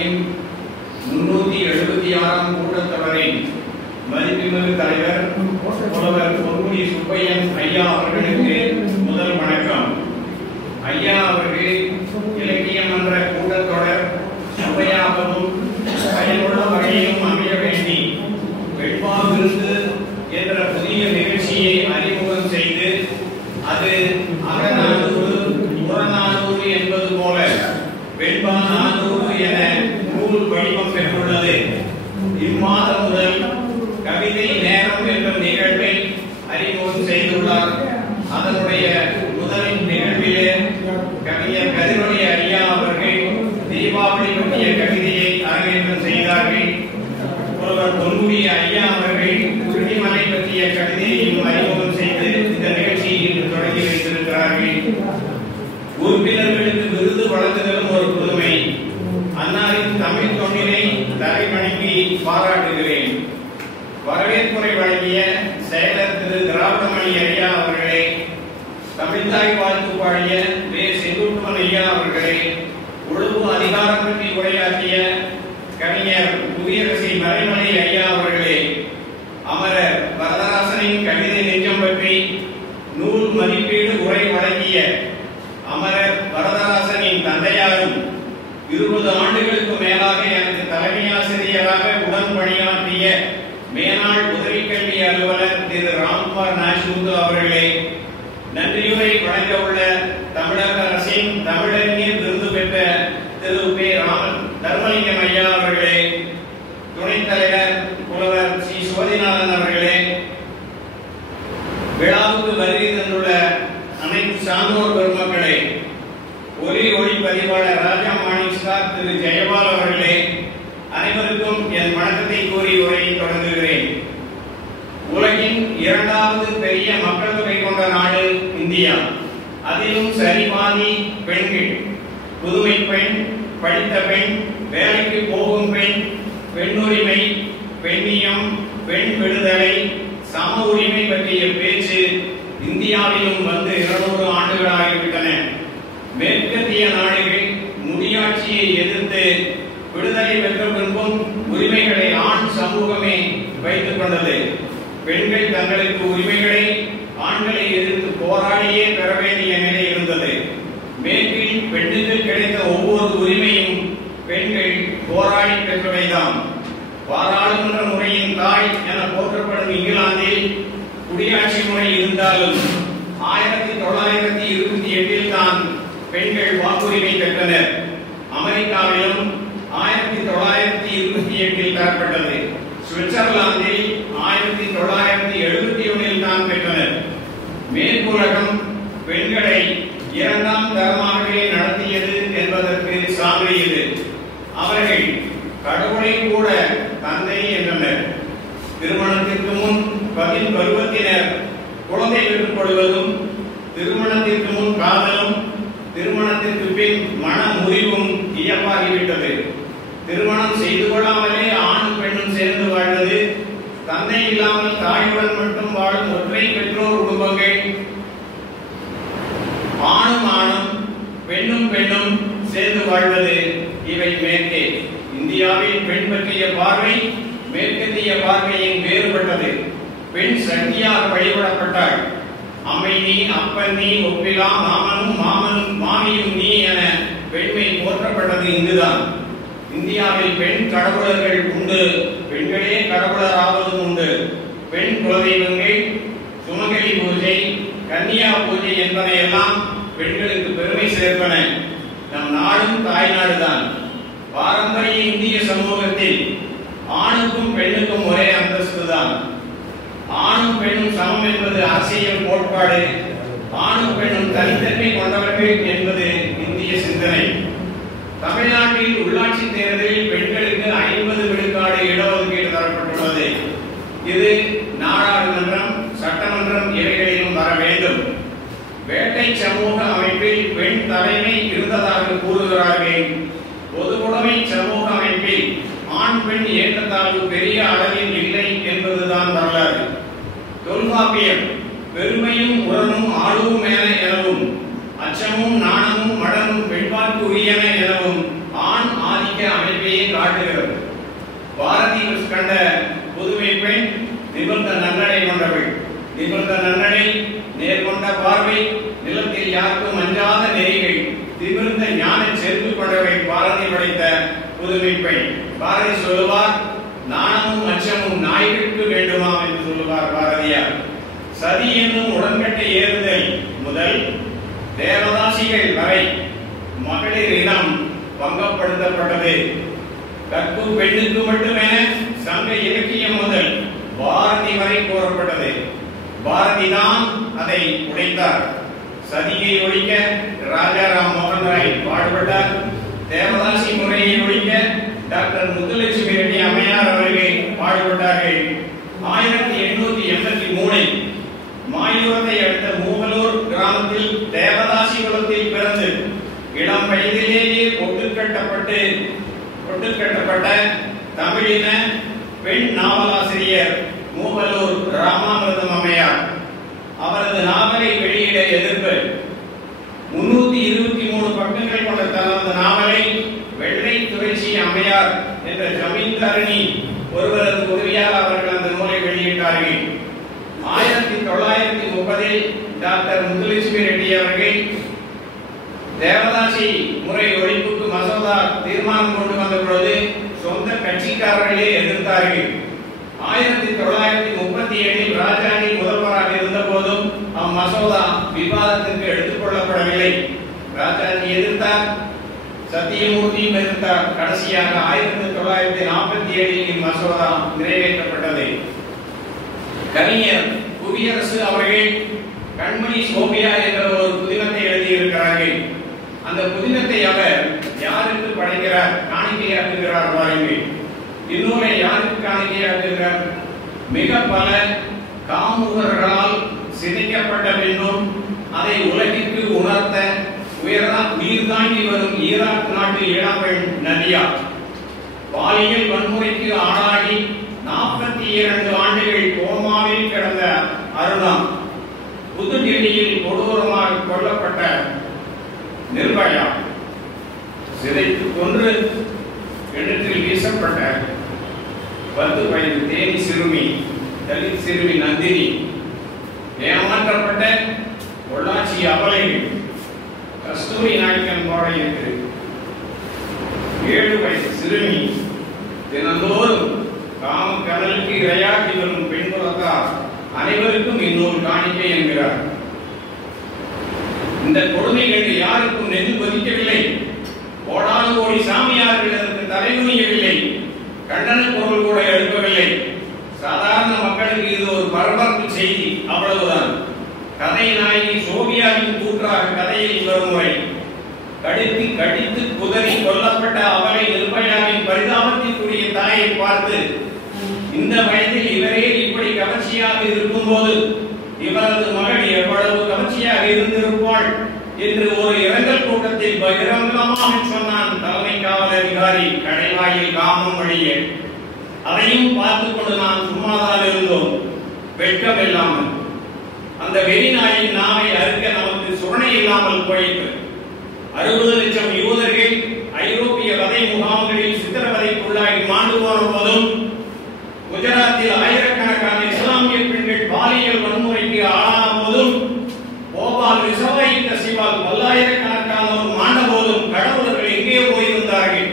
பேரவையின் 376ஆம் கூட்டத்தொடரின் மதிப்புமிகு தலைவர் புலவர் பொன்முடி சுப்பையன் ஐயா அவர்களுக்கு முதல் வணக்கம். ஐயா அவர்கள் இலக்கியம் என்ற கூட்டத்தொடர் சுவையாகவும் பயனுள்ள வகையிலும் அமைய வேண்டி வெண்பா விருந்து என்ற புதிய நிகழ்ச்சியை அறிமுகம் செய்து அது அகநானூறு புறநானூறு என்பது போல வெண்பா நானூறு என நூல் வடிவம் பெற்றுள்ளது. இம்மாதம் முதல் கவிதை நேரம் என்ற நிகழ்வை அறிமுகம் செய்துள்ளார். அதனுடைய முதல் நிகழ்விலே கவிஞர் கதிரொலி ஐயா அவர்கள் தீபாவளி பற்றிய கவிதையை அரங்கேற்றம் செய்தார்கள். புலவர் பொன்முடி ஐயா அவர்கள் உறுதிமலை பற்றிய கவிதையையும் அறிமுகம் செய்து இந்த நிகழ்ச்சியை தொடங்கி வைத்திருக்கிறார்கள். உறுப்பினர்களுக்கு விருது வழங்குதலும் ஒரு புதுமை. அன்னாரின் தமிழ் தொண்டினை தலைவணங்கி பாராட்டுகிறேன். வரவேற்புரை வழங்கிய செயலர் திரு திராவிடமணி ஐயா அவர்களே, தமிழ்தாய் வாழ்த்து பாடிய வே செங்குட்டுவன் ஐயா அவர்களே, உழவு அதிகாரம் பற்றி உரையாற்றிய கவிஞர் புதியரசி மறைமலை ஐயா அவர்களே, அமரர் வரதராசனின் கவிதை நெஞ்சம் பற்றி நூல் மதிப்பீடு உரை வழங்கிய அமரர் வரதராசனின் தந்தையாரும் 20 ஆண்டுகளுக்கு மேலாக எனக்கு தலைமை ஆசிரியராக உடன் பணியாற்றிய மேனாள் உதவி கல்வி அலுவலர் திரு ராம்குமார் நாஷ்முத்து அவர்களே, நன்றியுரை வழங்க உள்ள தமிழக அரசின் தமிழறிஞர் விருது பெற்ற திரு பே தர்மலிங்கம் ஐயா அவர்களே, துணைத் தலைவர் புலவர் சி சோதிநாதன் அவர்களே, விழாவுக்கு வருகை தந்துள்ள அனைத்து சான்றோர் பெருமக்களே, ஒளி பதிவாளர் ராஜா மாணிஸ்கார் திரு ஜெயபால் அவர்களே, அனைவருக்கும் என் வணக்கத்தை கூறி உரையை தொடங்குகிறேன். உலகின் 2வது பெரிய மக்கள் தொகை கொண்ட நாடு இந்தியா. அதிலும் சரிபாதி பெண்கள். புதுமை பெண், படித்த பெண், வேலைக்கு போகும் பெண், பெண்ணுரிமை, பெண்ணியம், பெண் விடுதலை, சம உரிமை பற்றிய பேச்சு இந்தியாவிலும் வந்து 200 ஆண்டுகளாகிவிட்டன. மேற்கத்திய நாடுகள் முடியாட்சியை எதிர்த்து விடுதலை பெற்ற பின்பும் உரிமைகளை ஆண் சமூகமே வைத்துக் கொண்டது. பெண்கள் தங்களுக்கு உரிமைகளை ஆண்களை எதிர்த்து போராடியே பெற வேண்டிய நிலை இருந்தது. மேற்கில் பெண்ணுக்கு கிடைத்த ஒவ்வொரு உரிமையும் பெண்கள் போராடி பெற்றவைதான். பாராளுமன்ற முறையின் தாய் என போற்றப்படும் இங்கிலாந்தில் குடியாட்சி முறை இருந்தாலும் 1928 தான் பெண்கள் வாக்குரிமை பெற்றனர். அமெரிக்காவிலும் 1928 தரப்பட்டது. சுவிட்சர்லாந்தில் 1971 தான் பெற்றனர். மேற்குலகம் பெண்களை 2ஆம் தரமாகவே நடத்தியது என்பதற்கு சான்று இது. அவர்கள் கடவுளை கூட தந்தை என்றனர். திருமணத்திற்கு முன் பதின் பருவத்தினர் குழந்தை பெற்றுக் கொள்வதும், திருமணத்திற்கு முன் காதலும், திருமணத்திற்கு பின் மன முறிவும் இயல்பாகிவிட்டது. திருமணம் செய்து கொள்ளாமலே ஆணும் பெண்ணும் சேர்ந்து வாழ்வது, தந்தை இல்லாமல் தாயுடன் மட்டும் வாழும் ஒற்றை பெற்றோர் குடும்பங்கள், ஆணும் பெண்ணும் பெண்ணும் சேர்ந்து வாழ்வது, இவை மேற்கே. இந்தியாவில் பெண் பற்றிய பார்வை மேற்கத்திய பார்வையின் வேறுபட்டது. பெண் சக்தியாக வழிபடப்பட்டாள். அம்மை நீ, அப்பன் நீ, ஒப்பிலா மாமனும் மாமியும் நீ என பெண்மை போற்றப்பட்டது இங்குதான். இந்தியாவில் பெண் கடவுளர்கள் உண்டு, பெண்களே கடவுளர் ஆவதும் உண்டு. பெண் குலதெய்வங்கள், சுமங்கலி பூஜை, கன்னியா பூஜை என்பதையெல்லாம் பெண்களுக்கு பெருமை சேர்ப்பன. நம் நாடும் தாய்நாடுதான். பாரம்பரிய இந்திய சமூகத்தில் ஆணுக்கும் பெண்ணுக்கும் ஒரே அந்தஸ்து தான். ஆணும் பெண்ணும் சமம் என்பது அரசியல் கோட்பாடு. ஆணும் பெண்ணும் தனித்தன்மை கொண்டவர்கள் என்பது இந்திய சிந்தனை. தமிழ்நாட்டில் உள்ளாட்சி தேர்தலில் பெண்களுக்கு 50 விழுக்காடு இடஒதுக்கீடு தரப்பட்டுள்ளது. இது நாடாளுமன்றம், சட்டமன்றம் இவைகளிலும் வர வேண்டும். வேட்டை சமூக அமைப்பில் பெண் தலைமை இருந்ததாக கூறுகிறார்கள். பொதுவுடைமை சமூக அமைப்பில் ஆண் பெண் ஏற்றத்தாழ்வு பெரிய அளவில் இல்லை என்பதுதான் வரலாறு. தொல்காப்பியம் பெருமையும் உரமும் ஆளுவும் எனவும், அச்சமும் நாணமும் மடமும் பெண்பார்க்கு உரியன எனவும் ஆண் ஆதிக்க அமைப்பை அமைப்பையே காட்டுகிறது. பாரதி கண்ட புதுமை பெண் நிபந்த நன்னடை கொண்டவள். நிபந்த நன்னடை, நேர்கொண்ட பார்வை, நிலத்தில் யாருக்கும் அஞ்சாத நெறிகள், திமிர்ந்த ஞான செருக்கு கொண்டவள் பாரதி படைத்த புதுமை பெண். பாரதி சொல்லுவார், நாணமும் அச்சமும் நாய்களுக்கு வேண்டுமாம் என்று சொல்லுவார் பாரதியார். சதி என்னும் உடன்கட்டை ஏறுதல் முதல் தேவதாசிகள் வரை மகளிர் இனம் பங்கப்படுத்தப்பட்டது. கற்பு பெண்ணுக்கு மட்டுமென சங்க இலக்கியம் முதல் பாரதி வரை கூறப்பட்டது. பாரதி தான் அதை உடைத்தார். சதியை ஒழிக்க ராஜாராம் மோகன் ராய் பாடுபட்டார். தேவதாசி முறையை ஒழிக்க டாக்டர் முத்துலட்சுமி ரெட்டி அம்மையார் அவர்கள் பாடுபட்டார்கள். 1883 மாயூரத்தை அடுத்த மூவலூர் கிராமத்தில் தேவதாசி குலத்தில் பிறந்து இளம் வயதிலேயே ஒட்டுக்கட்டப்பட்ட தமிழின பெண் நாவலாசிரியர் மூவலூர் ராமாமிர்தம் அம்மையார். அவரது நாவலை வெளியிட எதிர்ப்பு. 323 பக்கங்கள் கொண்ட தனது நாவலை வெள்ளை துறைச்சி அம்மையார் என்ற ஜமீன்தாரணி ஒருவரது உதவியால் அவர்கள் அந்த நூலை வெளியிட்டார்கள். 1930 டாக்டர் முத்துலட்சுமி ரெட்டி அவர்கள் தேவதாசி முறை ஒழிப்புக்கு மசோதா தீர்மானம் கொண்டு வந்த பொழுது சொந்த கட்சிக்காரர்களே எதிர்த்தார்கள். 1937 ராஜாஜி முதல்வராக இருந்த போதும் அம்மசோதா விவாதத்திற்கு எடுத்துக் கொள்ளப்படவில்லை. ராஜாஜி எதிர்த்தார், சத்தியமூர்த்தியும் எதிர்த்தார். கடைசியாக 1947 இம்மசோதா நிறைவேற்றப்பட்டது. கவிஞர் புவியரசு அவர்கள் கண்மணி சோபியா என்ற ஒரு புதினத்தை எழுதியிருக்கிறார்கள். அந்த புதினத்தை அவர் யாருக்கு படைக்கிறார், காணிக்கையாக்குகிறார் பாருங்கள். இந்நூலை யாருக்கு காணிக்கையாக்குகிறார்? மிக பல காமுகர்களால் சிதைக்கப்பட்ட பின்னும் அதை உலகிற்கு உணர்த்த உயிர் தாண்டி வரும் ஈராக் நாட்டு இளம்பெண் நதியா. பாலியல் வன்முறைக்கு ஆளாகி 42 ஆண்டுகள் கோமாவில் கிடந்த அருணா. புதுடில்லியில் கொடூரமாக கொல்லப்பட்ட நிர்பயா. சிதைத்து கொன்று கிணற்றில் வீசப்பட்ட 10 வயது தேனி சிறுமி, தலித் சிறுமி நந்தினி. ஏமாற்றப்பட்ட பொள்ளாச்சி அபலைகள். கஸ்தூரி நாயக்கன் போட இருக்கு 7 வயது சிறுமி. தினந்தோறும் காம கடலுக்கு இரையாகி வரும் பெண்குலத்தார் அனைவருக்கும் இன்னொரு காணிக்கை என்கிறார். இந்த கொடுமைகள் யாருக்கும் நெஞ்சு கொதிக்கவில்லை. கோடானு கோடி சாமியார்கள் அதற்கு தலைகுனியவில்லை. கண்டன குரல் கூட எழுப்பவில்லை. சாதாரண மக்களுக்கு இது ஒரு பரபரப்பு செய்தி, அவ்வளவுதான். கதை நாயகி சோபியாவின் கூற்றாக கதையில் வரும் முறை கடித்து குதறி கொல்லப்பட்ட அவளை நிர்பயாவின் பரிதாபத்திற்குரிய தாயை பார்த்து, இந்த வயதில் இவரே இப்படி கவர்ச்சியாக இருக்கும் போது இவரது மகள் எவ்வளவு கவர்ச்சியாக இருந்திருப்பாள் என்று ஒரு இரங்கல் கூட்டத்தில் பகிரங்கமாக சொன்னான் தலைமை காவல் அதிகாரி கடைவாயில் காமம் வழியே. அதையும் பார்த்துக் கொண்டு நான் சும்மாதான் இருந்தோம், வெட்கம் இல்லாமல். அந்த வெறிநாயின் நாவை அறுக்க நமக்கு சுரணை இல்லாமல் போயிற்று. 60 லட்சம் யூதர்கள் ஐரோப்பிய வதை முகாம்களில் சித்திரவதைக்குள்ளாகி மாண்டு போன போதும், குஜராத்தில் ஆயிரக்கணக்கான இஸ்லாமிய பெண்கள் பாலியல் வன்முறைக்கு ஆளான போதும், போபால் விசவாயி கசிவால் பல்லாயிரக்கணக்கானோர் மாண்ட போதும் கடவுளர்கள் எங்கே போயிருந்தார்கள்?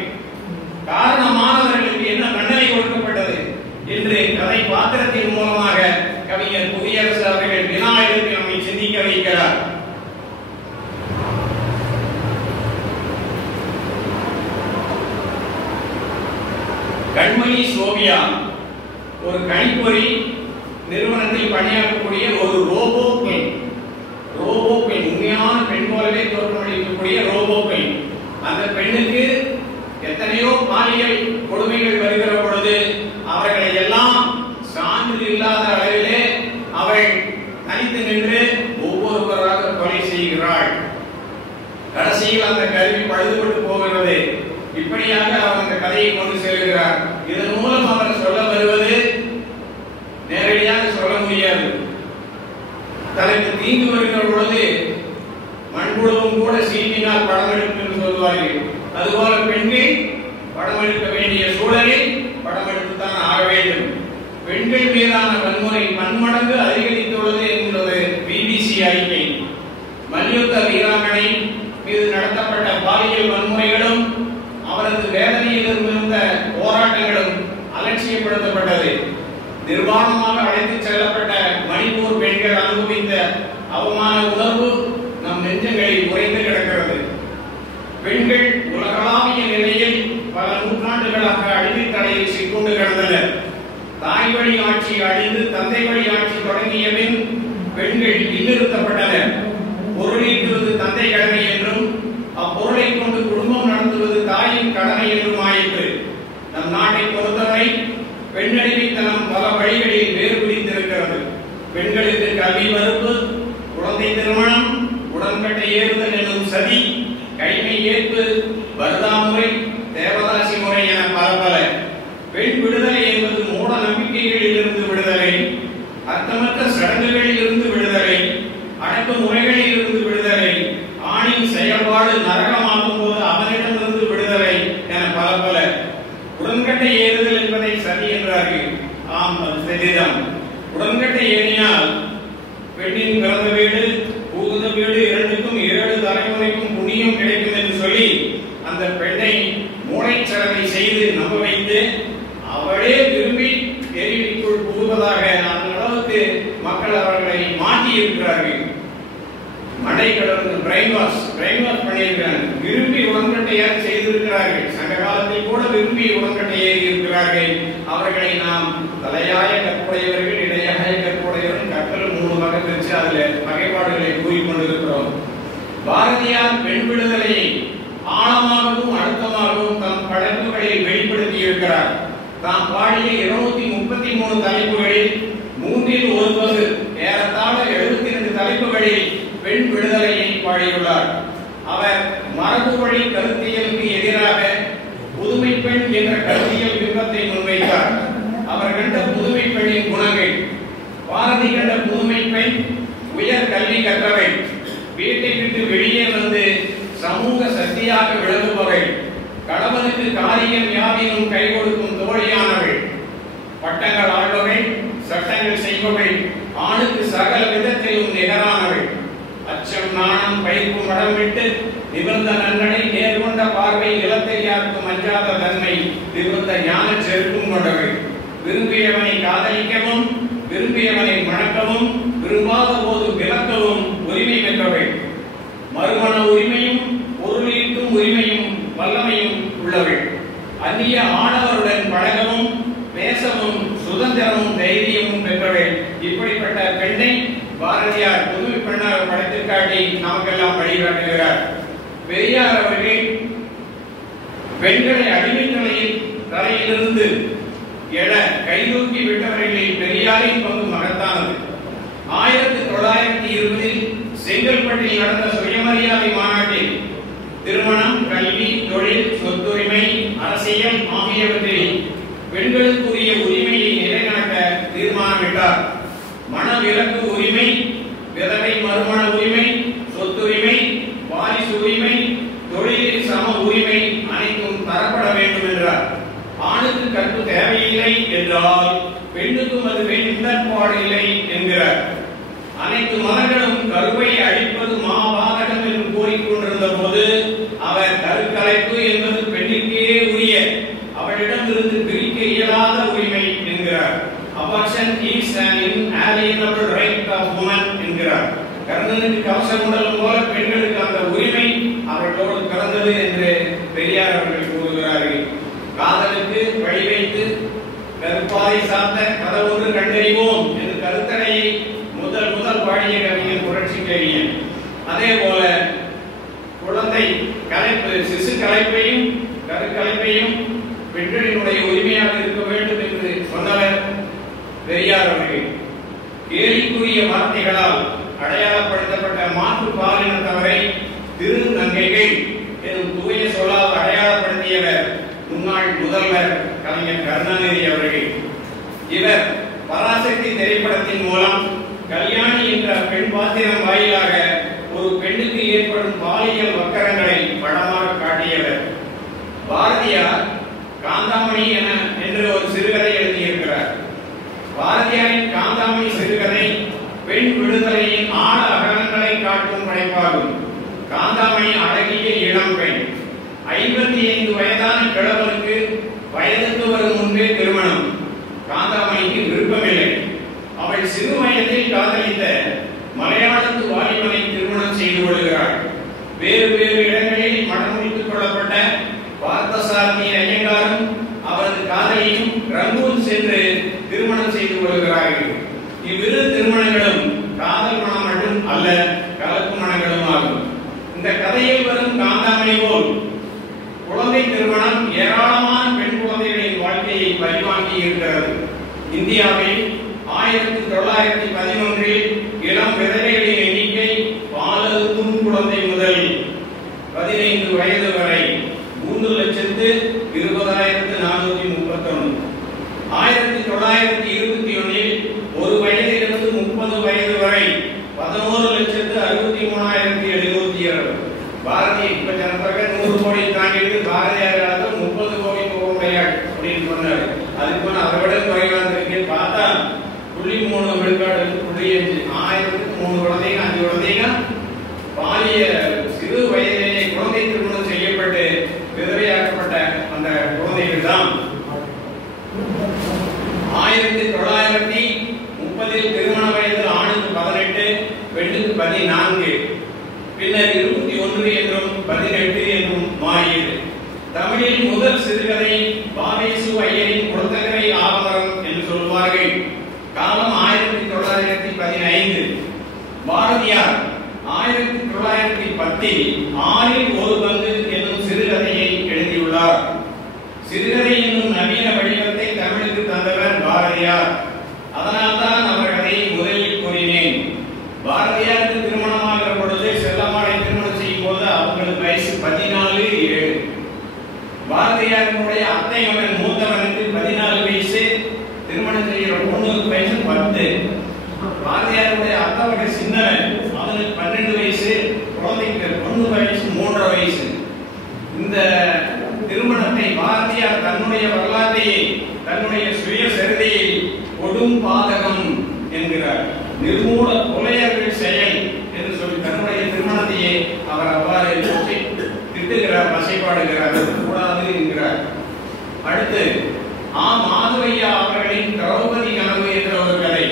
காரணமானவர்களுக்கு என்ன தண்டனை கொடுக்கப்பட்டது என்று கதை பாத்திரத்தின் மூலமாக கவிஞர் புவியரசு அவர்கள் விநாயகருக்கு நம்மை சிந்திக்க வைக்கிறார். கண்மணி சோபியா ஒரு கணிப்பொறி நிறுவனத்தில் பணியாற்றக்கூடிய ஒரு ரோபோ பெண். உண்மையான பெண் போலவே தோற்றமளிக்கக்கூடிய ரோபோ பெண். அந்த பெண்ணுக்கு எத்தனையோ பாலியல் கொடுமைகள் வருகிற பொழுது அவர்களை எல்லாம் சான்று இல்லாத அளவிலே அவள் தனித்து நின்று ஒவ்வொருவராக கொலை செய்கிறாள். கடைசியில் அந்த கருவி பழுதுபட்டு போகிறது. இப்படியாக அவர் அந்த கதையை கொண்டு செல்கிறார். இதன் மூலம் அவர் சொல்ல வருவது நேரடியாக சொல்ல முடியாது. தனக்கு தீங்கு வருகிற பொழுது மண்புழுவும் கூட சீட்டினால் படம் எடுக்கும் என்று சொல்வார்கள். அதுபோல பெண்கள் படம் எடுக்க இருக்கிறது. நிர்வாணமாக அழைத்துச் செல்லப்பட்ட மணிப்பூர் பெண்கள் அனுபவித்த அவமான உணர்வு நம் நெஞ்சங்களில் உறைந்து கிடக்கிறது. பெண்கள் உலகளாவிய நிலையில் பல நூற்றாண்டுகளாக அடிமைத்தடையில் சிக்கொண்டு கிடந்தனர். தாய் வழி ஆட்சி அழிந்து தந்தை வழி ஆட்சி தொடங்கிய பின் பெண்கள் இல்லிருத்தப்பட்டனர். பொருளீட்டுவது தந்தை கடமை என்றும் அப்பொருளை கொண்டு குடும்பம் நடத்துவது தாயின் கடமை என்றும் ஆயிற்று. நம் நாட்டை பொறுத்தவரை பெண்ணடிமைத்தனம் பல வழிகளில் வேறு பிடித்திருக்கிறது. பெண்களுக்கு கல்வி மறுப்பு, குழந்தை திருமணம், உடன்கட்டை ஏறுதல் என்னும் சதி, கைமை ஏற்பு, பர்தாமுறை, தேவதாசி முறை என பல. பெண் விடுதலை என்பது மூட நம்பிக்கைகளில் இருந்து விடுதலை, அர்த்தமற்ற சடங்குகளில் இருந்து விடுதலை, அடக்குமுறைகளில் இருந்து விடுதலை, ஆணின் செயல்பாடு நரகமாகும் போது அவனிடமிருந்து விடுதலை என பல. உடன்கட்டை ஏறுதல் என்பதை சதி என்றார்கள். ஆம், அது சரிதான். உடன்கட்டை ஏறினால் பெண்ணின் பிறந்த வீடு புகுந்த வீடு இரண்டுக்கும் 7 தலைமுறைக்கும் புண்ணியம் கிடைக்கும் என்று சொல்லி அந்த பெண்ணை மூளைச்சலவை செய்து நம்ப வைத்து அவளே விரும்பி எரிவிக்குள் புகுவதாக அந்த அளவுக்கு மக்கள் அவர்களை மாற்றி இருக்கிறார்கள். மடை கடந்து பிரெயின் வாஷ் பண்ணியிருக்கிறார்கள். விரும்பி உடன்கட்டையாக செய்திருக்கிறார்கள். சங்க காலத்தில் கூட விரும்பி உடன்கட்டை ஏறி இருக்கிறார்கள். அவர்களை நாம் தலையாய கற்புடையவர்கள், இடையாய கற்புடையவர்கள், கற்கள் 3 வகை பிரிச்சு அதுல வகைப்பாடுகளை கூறிக்கொண்டிருக்கிறோம். பாரதியார் பெண் விடுதலையை ஆழமாகவும் அழுத்தமாகவும் தம் படைப்புகளில் வெளிப்படுத்தி இருக்கிறார். தாம் பாடிய 233 தலைப்புகளில் 1/3 ஏறத்தாழ 72 தலைப்புகளில் பெண் விடுதலையை பாடியுள்ளார். அவர் மரபு வழி கருத்தியலுக்கு எதிராக புதுமை பெண் என்ற கருத்தியல் பிம்பத்தை முன்வைத்தார். அவர் கண்ட புதுமை பெண்ணின் குணங்கள்: பாரதி கண்ட புதுமை பெண் உயர் கல்வி கற்றவை, வீட்டை விட்டு வெளியே வந்து சமூக சக்தியாக விளங்குபவள், கணவனுக்கு காரியம் யாவினும் கை கொடுக்கும் தோழியானவள், பட்டங்கள் ஆள்பவள், சட்டங்கள் செய்பவள், ஆணுக்கு சகல விதத்திலும் நிகரானவள், அச்சம் நாணம் பயிர்ப்பு மடம் விட்டு நிபந்த நன்னடை, நேர்கொண்ட பார்வை, நிலத்தை யாருக்கும் அஞ்சாத தன்மை, நிபந்த ஞான செருக்கும் கொண்டவள், விரும்பியவனை காதலிக்கவும் விரும்பியவனை மணக்கவும் விரும்பாத போது விலக்கவும் உரிமை பெற்றவள், மறுமண உரிமையும் பொருளீட்டும் உரிமையும் வல்லமையும் உள்ளவள், அந்நிய ஆடவருடன் பழகவும் பேசவும் சுதந்திரமும் தைரியமும் பெற்றவள். இப்படிப்பட்ட பெண்ணை பாரதியார் புதுமை பெண்ணாக படைத்து காட்டி நமக்கெல்லாம் வழிகாட்டுகிறார். பெரியார் அவர்கள் பெண்களை அடிமை தலையிலிருந்து எழ கைதூக்கி விட்டவர்களில் பெரியாரின் பங்கு மகத்தானது. 1920 செங்கல்பட்டில் நடந்த சுயமரியாதை மாநாட்டில் திருமணம், கல்வி, தொழில், சொத்துரிமை, அரசியல் ஆகியவற்றில் பெண்களுக்குரிய உரிமையை நிலைநாட்ட தீர்மானமிட்டார். மனவிலக்கு உரிமை, விதவை மறுமண உரிமை, சொத்துரிமை, வாரிசு உரிமை, தொழிலில் சம உரிமை அனைத்தும் தரப்பட வேண்டும் என்றார். ஆணுக்கு கற்பு தேவையில்லை என்றால் பெண்ணுக்கும் அது வேண்டுபாடு இல்லை என்கிறார். அனைத்து மதங்களும் கருவை அழிப்பது மாபாதகம் என்று கூறிக்கொண்டிருந்த போது அவர் கருக்கலைப்பு என்பது பெண்ணுக்கே உரிய, அவளிடமிருந்து பிரிக்க இயலாத உரிமை என்கிறார். Abortion is an inalienable right of woman என்கிறார். கர்ணனுக்கு கவசகுண்டலம் போல பெண்களுக்கு அந்த உரிமை அவர்களோடு பிறந்தது என்று பெரியார் அவர்கள் கூறுகிறார்கள். காதலுக்கு வழி வைத்து கருப்பாறை சார்ந்த கதவொன்று கண்டறிவோம் என்று கருத்தடையை முதல் பாடிய கவிஞன் புரட்சி கவிஞன். அதே போல குழந்தை கலைப்பு, சிசு கலைப்பையும் கருக்கலைப்பையும் பெண்களினுடைய உரிமையாக இருக்க வேண்டும் என்று சொன்னவர் பெரியார் அவர்கள். கேலிக்குரிய வார்த்தைகளால் அடையாளப்படுத்தப்பட்ட மாற்று பாலினத்தவரை திருநங்கைகள் எனும் தூய சொல்லால் அடையாளப்படுத்தியவர் முன்னாள் முதல்வர் கலைஞர் கருணாநிதி அவர்கள். இவர் பராசக்தி திரைப்படத்தின் மூலம் கல்யாணி என்ற பெண் பாத்திரம் வாயிலாக ஒரு பெண்ணுக்கு ஏற்படும் பாலியல் வக்கரங்களை படமாக காட்டியவர். பாரதியார் காந்தாமணி என்று ஒரு சிறுகதை எழுதியிருக்கிறார். பாரதியாரின் காந்தாமணி சிறுகதை பெண் விடுதலையின் ஆழ அகலங்களை காட்டும் படைப்பாகும். காந்தாமணி அழகிய இளம் பெண். 55 வயதான கிழவனுக்கு வயதுக்கு வரும் முன்பே திருமணம். காந்தாமணி பார்த்தசாரதி ஐயங்காரும் அவரது காதலியும் ரங்கூன் சென்று திருமணம் செய்து கொள்கிறார்கள். இவ்விரு திருமணங்களும் காதல் மனம் மட்டும் அல்ல, கலப்பு மனங்களும் ஆகும். இந்த கதையில் வரும் காந்தாமணி போல் குழந்தை திருமணம் ஏராளமான பெண் குழந்தைகளின் வாழ்க்கையை பரிவாங்கி இருக்கிறது. இந்தியாவில் 1911 இளம் விதவைகளின் எண்ணிக்கை பாலருந்தும் குழந்தை முதல் 15 வயது வரை 3,20,431. 1921 ஒரு வயதிலிருந்து 30 வயது வரை 11,63,720. பாரதி இப்ப ஜனத்தொகை 100 கோடி தாண்டி இருக்கு. பாரதியார் 30 கோடி உடையாள் அப்படின்னு சொன்னாரு. அதுக்கு அதை விட குறைவாக இருக்கு. பார்த்தா 0.3 விழுக்காடு 0.5 1000க்கு 3 குழந்தைங்க 5 குழந்தைங்க பாலிய சிறு வயதிலேயே குழந்தை திருமணம் செய்யப்பட்டு விதவையாக்கப்பட்ட அந்த குழந்தைகள் தான். 1930 திருமண வயது ஆணுக்கு 18, பெண்ணுக்கு 14, பின்னர் 21 என்றும் 18 என்றும் மாறியது. தமிழில் முதல் சிறுகதை பாவேசு ஐயரின் குளத்தங்கரை ஆலமரம் என்று சொல்வார்கள். காலம் 1915. பாரதியார் 1910 6 1 பங்கு என்னும் சிறுகதையை எழுதியுள்ளார். சிறுகதை என்னும் நவீன வடிவத்தை தமிழுக்கு தந்தவர் பாரதியார். அதனால்தான் அவர் கதையை முதலில் கூறினேன். பாரதியாருக்கு திருமணமாகிற பொழுது செல்லம்மாளை திருமணம் செய்யும் போது அவங்களுக்கு வயசு 14-7. பாரதியாருடைய அத்தை மகன் மூத்தவனுக்கு 14 வயசு, திருமணம் செய்கிற பொண்ணுக்கு வயசு 10. பாரதியாருடைய அத்தை மகன் சின்னவன், அவனுக்கு 12 வயசு, குழந்தைக்கு பொண்ணு வயசு 3.5 வயசு. இந்த திருமணத்தை பாரதியார் தன்னுடைய வரலாற்றையே தன்னுடைய சுயசரிதையில் கொடும் பாதகம் என்கிறார். நிர்மூல கொலையர்கள் செயல் என்று சொல்லி தன்னுடைய திருமணத்தையே அவர் அவ்வாறு திட்டுகிறார், வசைப்பாடுகிறார், கூடாது என்கிறார். அடுத்து மாதவையா அவர்களின் திரௌபதி கனவு என்ற ஒரு கதை.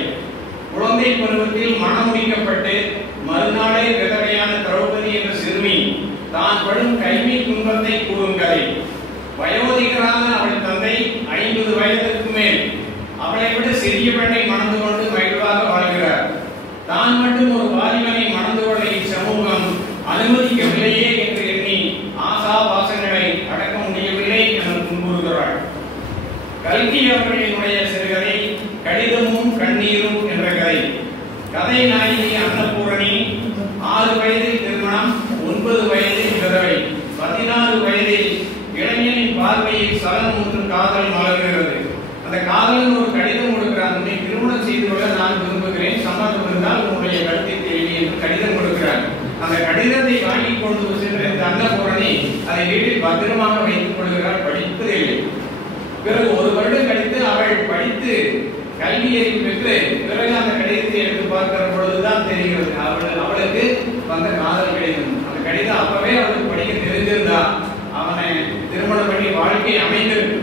குழந்தை பருவத்தில் மனம் முடிக்கப்பட்டு மறுநாளே விதவையான திரௌபதி என்ற சிறுமி தான் படும் கைமை துன்பத்தை கூறும் கதை. வயோதிகரான அவள் தந்தை 50 வயதுக்கு மேல் அவளை விட சிறிய பெண்ணை மணந்து கொண்டு மகிழ்வாக வாழ்கிறார். தான் மட்டும் ஒரு வாலிபனை மணந்து கொள்ள இச்சமூகம் அனுமதிக்கவில்லையே என்று எண்ணி ஆசா பாசங்களை அடக்க முடியவில்லை என துன்புறுகிறாள். கல்கி அவர்களினுடைய சிறுகதை கடிதமும் கண்ணீரும் என்ற கதை. கதை நாயகி அன்னபூரணி 6 வயதில் திருமணம், 9 வயதில் விதவை, 16 வயதில் இளைஞனின் பார்வையில் சலனம் ஒன்று காதல் மலர்கிறது. அந்த காதலன் ஒரு கடிதம் கொடுக்கிறார். உன்னை திருமணம் செய்து கொள்ள நான் விரும்புகிறேன், சம்மதம் இருந்தால் உன்னுடைய கருத்தை தெரிவி என்று கடிதம் கொடுக்கிறார். அந்த கடிதத்தை வாங்கி கொண்டு சென்ற இந்த அன்னபூரணி அதை வீட்டில் பத்திரமாக வைத்துக் கொள்கிறார், படிப்பதில்லை. பிறகு 1 வருடம் கழித்து அவள் படித்து கல்வியை பெற்று பிறகு அந்த கடிதத்தை எடுத்து பார்க்கிற பொழுதுதான் தெரிகிறது அவளுக்கு வந்த காதல் கடிதம். அந்த கடிதம் அப்பவே அவளுக்கு படிக்க தெரிஞ்சிருந்தா அவனை திருமணம் பண்ணி வாழ்க்கை அமைந்திருக்கு.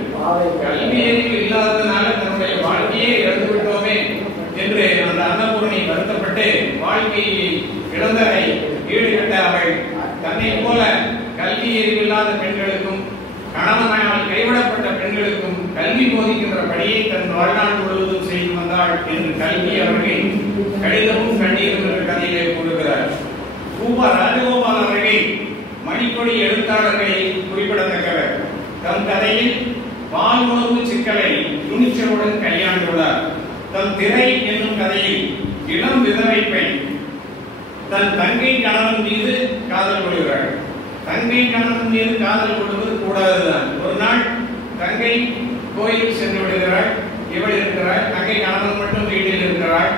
கல்வி அறிவு இல்லாததுனால தன்னுடைய வாழ்க்கையே இழந்து விட்டோமே என்று அந்த அன்னபூரணி வருத்தப்பட்டு வாழ்க்கையை இழந்ததை ஈடுகட்ட அவள் தன்னை போல கல்வி அறிவு இல்லாத பெண்களுக்கும் கணவனால் கைவிடப்பட்ட பெண்களுக்கும் கல்வி போதிக்கின்ற பணியை தன் வாழ்நாள் முழுவதும் செய்து வந்தாள் என்று கல்வி அவர்கள் கடிதமும் கண்ணீரும் என்ற கதையிலே கூறுகிறார். பூபா ராஜகோபால் அவர்கள் மணிக்கொடி எழுத்தாளர்களில் குறிப்பிடத்தக்கவர். தம் கதையில் பால் உணவு சிக்கலை துணிச்சலுடன் கையாண்டுள்ளார். தம் திரை என்னும் கதையில் இளம் விதவை பெண் தன் தங்கை கணவன் மீது காதல் கொள்கிறாள். தங்கை கணவன் மீது காதல் கொள்வது கூடாதுதான். ஒரு நாள் தங்கை கோயிலுக்கு சென்று விடுகிறாள். இவள் இருக்கிறாள், தங்கை கணவன் மட்டும் வீட்டில் இருக்கிறார்.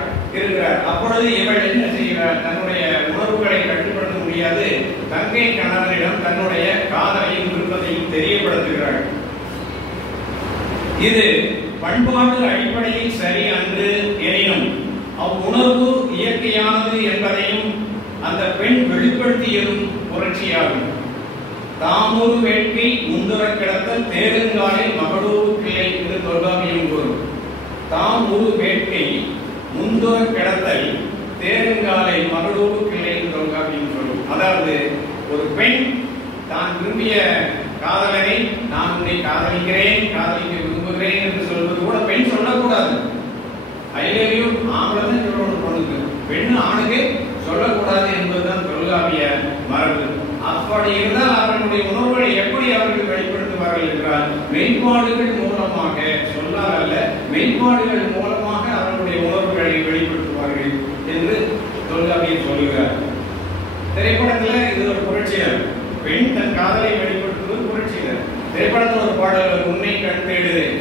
அப்பொழுது இவள் என்ன செய்கிறாள்? தன்னுடைய உணர்வுகளை கட்டுப்படுத்த முடியாது தங்கை கணவனிடம் தன்னுடைய காதலையும் விருப்பத்தையும் தெரியப்படுத்துகிறாள். இது பண்பாட்டு அடிப்படையில் சரி அன்று எனினும் அவ்வுணர்வு இயற்கையானது என்பதையும் அந்த பெண் வெளிப்படுத்தியதும் புரட்சியாகும். தாமொரு வேட்கை முந்துர கிடத்தல் தேருங்காலில் மகளூரு கிளை என்று தொல்காப்பியம் கூறும். தாம் ஒரு வேட்கை முந்துர கிடத்தல் தேருங்காலை மகளூரு கிளை என்று தொல்காப்பியம் சொல்லும். அதாவது ஒரு பெண் தான் விரும்பிய காதலனை நான் உன்னை காதலிக்கிறேன், காதலிக்க விரும்புகிறேன் என்று சொல்வது கூட பெண் சொல்லக்கூடாது. ஐ லவ் யூ ஆம்பளை தான் சொல்லணும் பொண்ணுக்கு, பெண்ணு ஆணுக்கு சொல்லக்கூடாது என்பதுதான் தொல்காப்பிய மரபு. அப்படி இருந்தால் அவர்களுடைய உணர்வுகளை எப்படி அவர்கள் வெளிப்படுத்துவார்கள் என்றால் மெய்ப்பாடுகள் மூலமாக, சொல்லால் அல்ல, மெய்ப்பாடுகள் மூலமாக அவர்களுடைய உணர்வுகளை வெளிப்படுத்துவார்கள் என்று தொல்காப்பியர் சொல்லுகிறார். திரைப்படத்துல இது ஒரு புரட்சியர், பெண் தன் காதலை வெளிப்படுத்துவது புரட்சியர். திரைப்படத்தில் ஒரு பாடல், உன்னை கண் தேடுதேன்,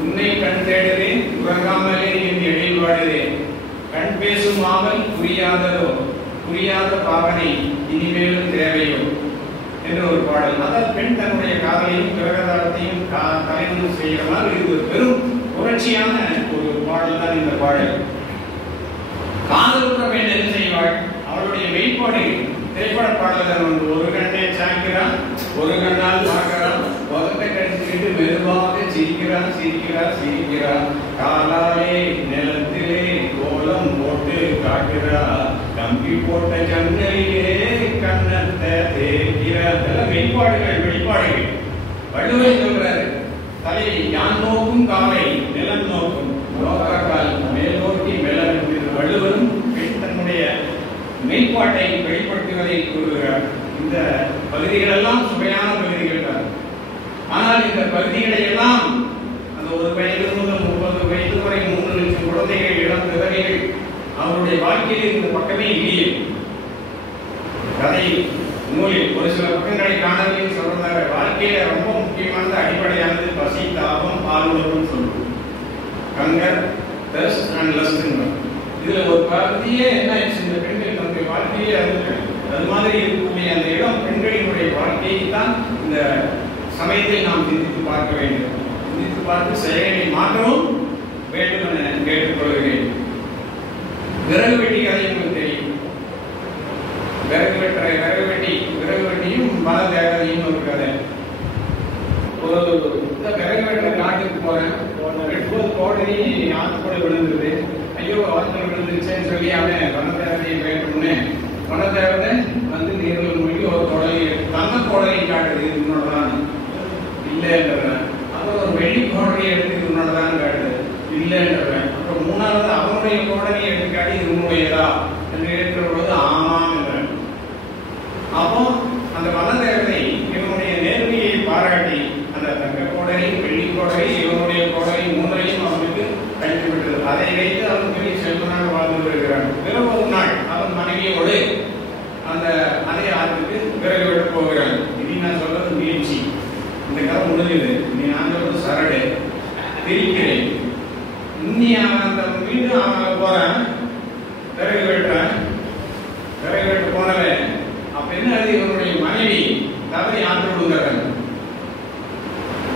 உன்னை கண் தேடுதேன் உறங்காமலே என் எழில் வாடுதேன், கண் பேசும் ஆவல் புரியாததோ, புரியாத பாவனை இனிமேலும் தேவையோ என்ற ஒரு பாடல். அதாவது பெண் தன்னுடைய காதலையும் விவகாரத்தையும் தலைமுறை செய்கிற மாதிரி இது ஒரு பெரும் புரட்சியான ஒரு பாடல் தான் இந்த பாடல். காதலுற்ற பெண் என்ன செய்வாள்? அவளுடைய மெய்ப்பாடு திரைப்பட பாடல்கள் வந்து ஒரு கண்ணை சாய்க்கிறான், ஒரு கண்ணால் பார்க்கிறான், உதட்டை கடிச்சுக்கிட்டு மெதுவாக சிரிக்கிறான் சிரிக்கிறான் சிரிக்கிறான், காலாலே நிலத்திலே கோலம் போட்டு காட்டுறா, கம்பி போட்ட ஜன்னலிலே கண்ணத்தை தேய்க்கிறார். மெய்ப்பாடுகள் வெளிப்பாடுகள். வள்ளுவர் சொல்றாரு, தலை யான் நோக்கும் காலை நிலம் நோக்கும், நோக்கால் மேல் நோக்கி மெல்ல. வள்ளுவரும் பெண் தன்னுடைய மெய்ப்பாட்டை வெளிப்படுத்துவதை கூறுகிறார். இந்த பகுதிகள் எல்லாம் சுவையான பகுதிகள் தான். ஆனால் இந்த பகுதிகளை எல்லாம் அந்த 1 வயது முதல் 30 வயது வரை 3 லட்சம் குழந்தைகள், இளம் விதவைகள் அவருடைய வாழ்க்கையில் இந்த பக்கமே இல்லையே. கதை நூலில் ஒரு சில பக்கங்களை காணவில்லை சொல்றாங்க. வாழ்க்கையில ரொம்ப முக்கியமானது, அடிப்படையானது பசி, தாபம், பாலுணர்வுன்னு சொல்லுவோம். கங்கர், தர்ஸ்ட் அண்ட் லஸ்ட்ங்க. இதுல ஒரு பகுதியே என்ன ஆயிடுச்சு, இந்த பெண்கள் தன்னுடைய வாழ்க்கையே அது மாதிரி இருக்கக்கூடிய அந்த இடம் பெண்களினுடைய வாழ்க்கையை தான் இந்த சமயத்தில் நாம் சிந்தித்து பார்க்க வேண்டும். சிந்தித்து பார்த்து செயலை மாற்றவும் வேண்டும் என கேட்டுக்கொள்கிறேன். விறகு வெட்டி கதை உங்களுக்கு தெரியும். விறகு வெட்டியும் பல தேவதையும் ஒரு கதை. ஒரு விறகு வெட்ட காட்டுக்கு போறேன், கோடரி ஆத்துக்கூட விழுந்துருது. ஐயோ ஆத்துல விழுந்துருச்சேன்னு சொல்லி அவன் வனதேவதையை வேண்டும்னு வனதேவதை வந்து நீரில் மூழ்கி ஒரு கோடரி, தங்க கோடரி காட்டுது, இது உன்னோடதான் இல்லைன்றவன். அப்புறம் ஒரு வெள்ளி கோடரி எடுத்து இது உன்னோடதான் காட்டுது, இல்லைன்றவன். அப்புறம் 3வது அவனுடைய கோடரி எடுத்து காட்டி இது உன்னுடையதா என்று இருக்கிற பொழுது ஆமாம் என்றான். அப்போ அந்த வனதேவதை இவனுடைய நேர்மையை பாராட்டி அந்த தங்க கோடரி, வெள்ளி கோடரி, இவனுடைய கோடரி 3ஐயும் அவனுக்கு கழித்து விட்டது. அதை வைத்து அவன் பெரிய செல்வனாக வாழ்ந்து வருகிறான். பிறகு ஒரு நாள் அவன் மனைவியோடு அந்த அதே ஆற்றுக்கு விறகு வெட்ட போகிறான். இது நான் சொல்றது முயற்சி. இந்த கதை முடிஞ்சது. நீ நான் சொல்றது சரடு பிரிக்கிறேன். இன்னி அவன் அந்த வீடு அவன் போறான், விறகு வெட்டுறான். விறகு வெட்ட போனவன் அப்ப என்ன ஆகுது, இவனுடைய மனைவி தவறி ஆற்று விழுந்தாங்க.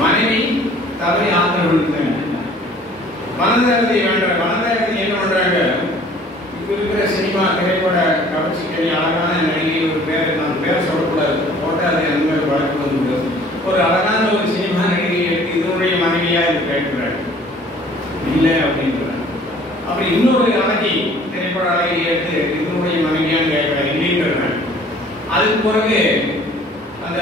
மனைவி தவறி ஆற்று விழுந்தாங்க. வனதேவதை வேண்டாம். வனதேவதை என்ன பண்றாங்க, இப்ப இருக்கிற சினிமா திரைப்பட கவர்ச்சிக்கு அழகான நடிகை ஒரு பேர், நான் பேர் சொல்லக்கூடாது, போட்டா அது அந்த மாதிரி வழக்கு வந்து ஒரு அழகான ஒரு சினிமா நடிகை எடுத்து இதனுடைய மனைவியா இது கேட்கிறாங்க. இல்லை அப்படின்றாங்க. அப்படி இன்னொரு அழகி, திரைப்பட அழகி எடுத்து இதனுடைய மனைவியான்னு கேட்கிறாங்க, இல்லைன்றாங்க. அதுக்கு பிறகு அந்த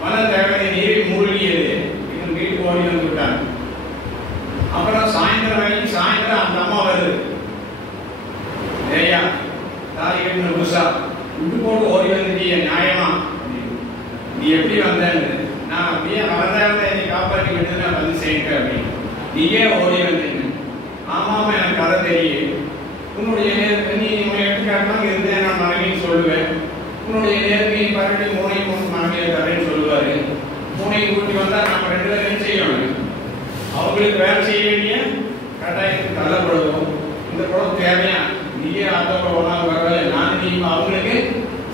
வனதேவதை நீரில் மூழ்கியது. இவன் வீட்டுக்கு ஓடி வந்து விட்டாங்க. அப்புறம் சாயந்தரம் அந்த அம்மா வருது, ஏயா தாலி கட்டின புதுசா விட்டு போட்டு ஓடி வந்துட்டிய நியாயமா, நீ எப்படி வந்தேன்னு. நான் அப்படியே வரதாங்க என்னை காப்பாற்றி விட்டு நான் வந்து செய்யிட்டேன் அப்படின்னு. நீயே ஓடி வந்தீங்க. ஆமாமா எனக்கு கதை தெரியும். உன்னுடைய நீ உன்னை எடுத்துக்காட்டா இருந்தேன் நான் மனைவின்னு சொல்லுவேன். உன்னுடைய நேர்மையை பாருங்க, 3 மனைவியை தரேன்னு சொல்லுவாரு. 3 கூட்டி வந்தா நம்ம 2 பேரும் என்ன செய்யணும், அவங்களுக்கு வேலை செய்ய வேண்டிய கட்டாயத்துக்கு தள்ளப்படுவோம். இந்த குழந்தை தேவையா, நீயே ஆத்தோட ஒன்றாவது வரல, நான் நீ அவங்களுக்கு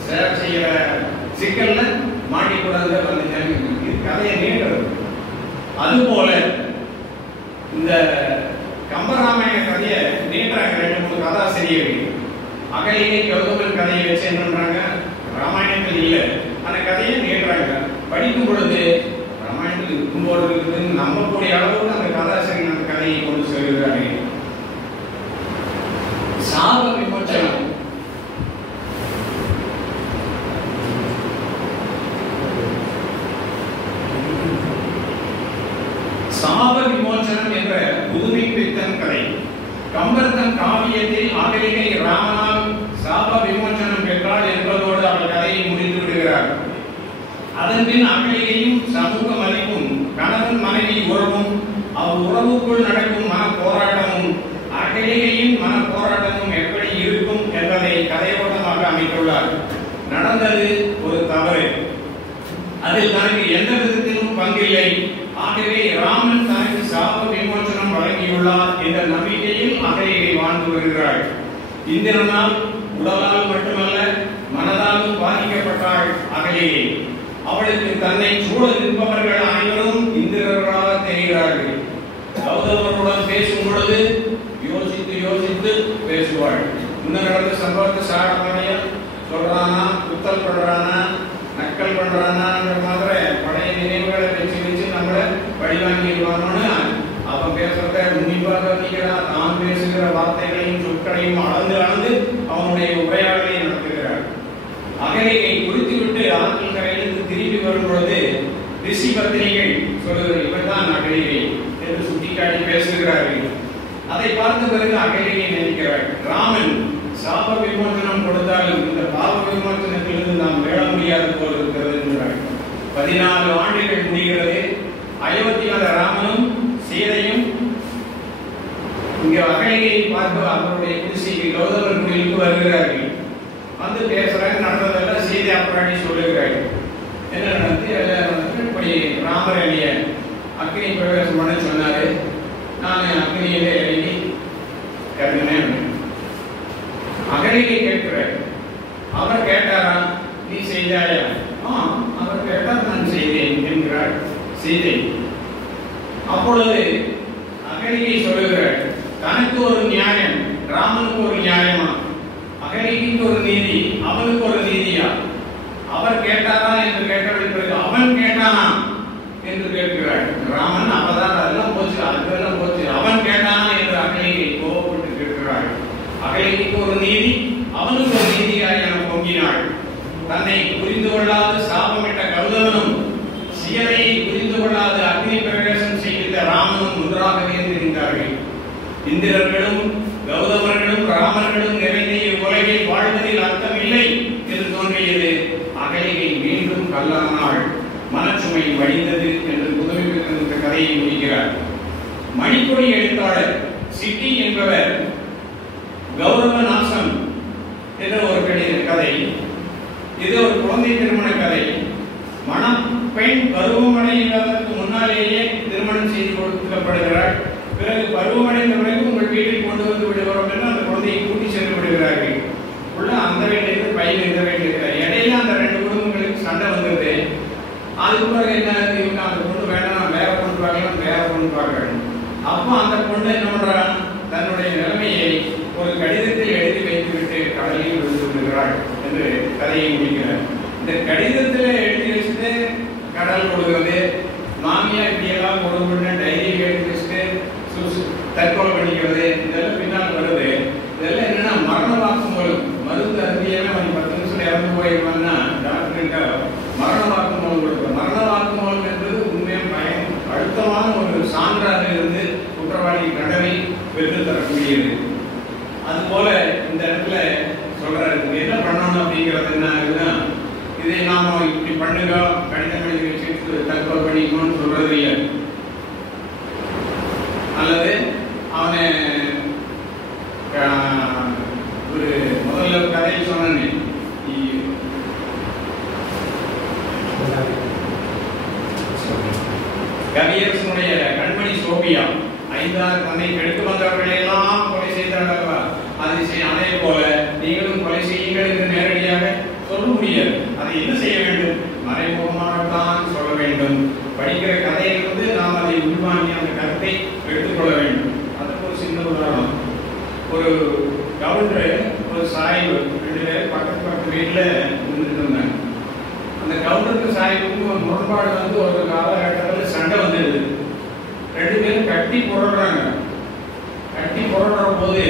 சேவை செய்யற சிக்கல்ல மாட்டிக்கூடாது வந்துட்டாங்க. இது கதையை நீண்டது. அதுபோல இந்த கம்பராமாயண கதையை நீட்டுறாங்க 2-3 கதாசிரியர்கள். அகலிகை கௌதமன் கதையை வச்சு என்ன பண்றாங்க, ராமாயணத்தில் இல்லை அந்த கதையை நீட்டுறாங்க. படிக்கும் பொழுது ராமாயணத்தில் இருக்கும்போது இருக்குதுன்னு நம்பக்கூடிய அளவுக்கு அந்த கதாசிரியர் அந்த கதையை கொண்டு செல்கிறாங்க. சாப விமோச்சனம். சாப விமோசனம் என்ற புதுமை பித்தன் கதை. கம்பர் தன் காவியத்தில் அகலிகை ராமனால் சாப விமோசனம் பெற்றாள் என்பதோடு அவர் கதையை முடித்து விடுகிறார். அதன் பின் அகலிகையும் சமூக மதிப்பும் கணவன் மனைவி உறவும் அவ்வுறவுக்குள் நடக்கும் மன போராட்டமும் அகலிகையின் மன போராட்டமும் எப்படி இருக்கும் என்பதை கதையோட்டமாக அமைத்துள்ளார். நடந்தது ஒரு தவறு, அதில் தனக்கு எந்த விதத்திலும் பங்கில்லை. ஆகவே ராமன் தனக்கு சாப விமோசனம் வழங்கியுள்ளார் என்ற நம்பிக்கையில் அகலிகை வாழ்ந்து வருகிறாள். இந்திரனால் உடலால் மட்டுமல்ல மனதாலும் பாதிக்கப்பட்டாள் அகலிகை. அவளுக்கு தன்னை சூழ நிற்பவர்கள் அனைவரும் இந்திரர்களாக தெரிகிறார்கள். கௌதமருடன் பேசும் பொழுது யோசித்து யோசித்து பேசுவாள். முன்னர் நடந்த சம்பவத்தை சாடமைய சொல்றானா, குத்தல் பண்றானா, நக்கல் பண்றானான்ற மாதிரி பழைய நினைவுகளை வச்சு வச்சு நம்மளை வழிவாங்கிடுவானோன்னு அவன் பேசுறத உன்னிப்பாக கவனிக்கிறான். தான் பேசுகிற வார்த்தைகளையும் சொற்களையும் அளந்து அளந்து அவனுடைய உரையாடலை நடத்துகிறார். அகலிகை குளித்துவிட்டு ஆற்றில் கரையிலிருந்து திரும்பி வரும் பொழுது ரிஷி பத்தினிகள் சொல்லுகிற இவர்தான் அகலிகை என்று சுட்டிக்காட்டி பேசுகிறார்கள். அதை பார்த்த பிறகு அகலிகை நினைக்கிறார், ராமன் சாப விமோசனம் கொடுத்தாலும் இந்த பாப விமோசனத்திலிருந்து நாம் வேள முடியாது போல் இருக்கிறது என்கிறார். 14 ஆண்டுகள் முடிகிறது. அயோத்தியான ராமனும் சீதையும் இங்க அகலிகையை பார்த்து அவருடைய குடிசைக்கு கௌதமர் குடிலுக்கு வருகிறார்கள். வந்து பேசுறாங்க. நடந்ததெல்லாம் சீதை அப்புறாடி சொல்லுகிறார்கள். என்ன நடந்து இப்படி ராமர் என்னைய அக்னி பிரவேசம் பண்ண சொன்னாரு, நான் அக்னியிலே இறங்கி இறங்கினேன். அகலிகை கேட்கிறார். அவர் கேட்டாரா, நீ செய்தாயா? அவர் கேட்டார், நான் செய்தேன் என்கிறார் சீதை. அப்பொழுது அகலிகை சொல்லுகிறார், தனக்கு ஒரு நியாயம், ராமனுக்கு ஒரு நியாயமா? அகலிகைக்கு ஒரு நீதி, அவனுக்கு ஒரு நீதியா? அவர் கேட்டாரா என்று கேட்டவர்கள் பிறகு அவன் கேட்டானா என்று கேட்கிறாள். ராமன் அப்பதான் அதெல்லாம் போச்சு, அதெல்லாம் போச்சு, அவன் கேட்டானா என்று அகலிகை கோபப்பட்டு கேட்கிறாள். அகலிகைக்கு ஒரு நீதி, அவனுக்கு ஒரு நீதியாய் என பொங்கினாள். தன்னை புரிந்து கொள்ளாது சாபமிட்ட கௌதமனும் சீதையை புரிந்து கொள்ளாது அக்னி பிரவேசம் செய்த ராமனும் ஒன்றாகவே தெரிந்தார்கள். இந்திரர்களும் கௌதமர்களும் ராமர்களும் நிறைந்த உலகில் வாழ்வதில் அர்த்தம் இல்லை என்று தோன்றியது. அகலிகை மீண்டும் கல்லானாள், மனச்சுமை வழிந்தது என்று புதுமை பெற்ற கதையை முடிக்கிறார். மணிக்கொடி எழுத்தாளர் சிட்டி என்பவர் கௌரவ நாசம் என்ற ஒரு கதை. இது ஒரு குழந்தை திருமண கதை. பெண் பருவமடைவதற்கு முன்னாலேயே திருமணம் செய்து கொடுக்கப்படுகிறார். பிறகு பருவமடைந்த பிறகு உங்கள் வீட்டில் கொண்டு வந்து விடுகிறோம் என்று அந்த குழந்தையை கூட்டி சென்று விடுகிறார்கள். உள்ள அந்த வீட்டிலிருந்து பையன் இந்த வீட்டில் இடையில அந்த 2 குடும்பங்களுக்கு சண்டை வந்தது. அதுக்கு பிறகு என்ன, இவங்க அந்த பொண்ணு வேண்டாம், வேற பொண்ணு பார்க்கலாம், வேற பொண்ணு பார்க்கணும். அப்போ அந்த பொண்ணு என்ன பண்றான், தன்னுடைய நிலைமையை ஒரு கடிதத்தில் எழுதி வைத்துவிட்டு கடலில் விழுந்து விடுகிறாள் என்று கதையை முடிக்கிறார். இந்த கடிதத்தில் எழுதி வச்சுட்டு கடல் கொடுக்கிறது, மாமியா இப்படியெல்லாம் கொடுக்கணும், டைரியில் எழுதி வச்சுட்டு தற்கொலை பண்ணிக்கிறது, இதெல்லாம் பின்னால் வருது. இதெல்லாம் என்னன்னா மரண வாக்குமூலம். மருந்து அருந்தியாவே அவன் 10 நிமிஷம் இறந்து போயிருவான்னா டாக்டர்கிட்ட மரண வாக்குமூலம் கொடுக்குறோம். மரண வாக்குமூலம் என்பது உண்மையும் பயம் அழுத்தமான ஒரு சான்றாக இருந்து குற்றவாளி தண்டனை பெற்று தரக்கூடியது. அதுபோல இந்த இடத்துல சொல்றாரு, என்ன பண்ணணும் அப்படிங்கிறது என்ன ஆகுதுன்னா, இதை நாம இப்படி பண்ணுங்க, கடிதம் எழுதி வச்சு தற்கொலை பண்ணிக்கணும்னு சொல்றது இல்லை. அல்லது அவனை ஒரு முதல்ல கதையை சொன்னேன், கவியரசனுடைய கண்மணி சோபியா 5-6 தன்னை கெடுத்து வந்தவர்களை எல்லாம் கொலை செய்தார்களா, அதே போல நீங்களும் கொலை செய்யுங்கள் என்று நேரடியாக சொல்ல முடியாது. அதை என்ன செய்ய வேண்டும், மறைமுகமாகத்தான் சொல்ல வேண்டும். படிக்கிற கதையிலிருந்து நாம் அதை உள்வாங்கி அந்த கருத்தை எடுத்துக்கொள்ள வேண்டும். அதுக்கு ஒரு சின்ன உதாரணம். ஒரு கவுண்டர் ஒரு சாய்வு 2 பேர் பக்கத்து வீட்டில் இருந்துட்டு இருந்தாங்க. அந்த கவுண்டருக்கு சாய்வுக்கும் ஒரு முரண்பாடு வந்து ஒரு காலகட்டத்தில் சண்டை வந்துடுது. 2 பேரும் கட்டி புரடுறாங்க. கட்டி புரடுற போது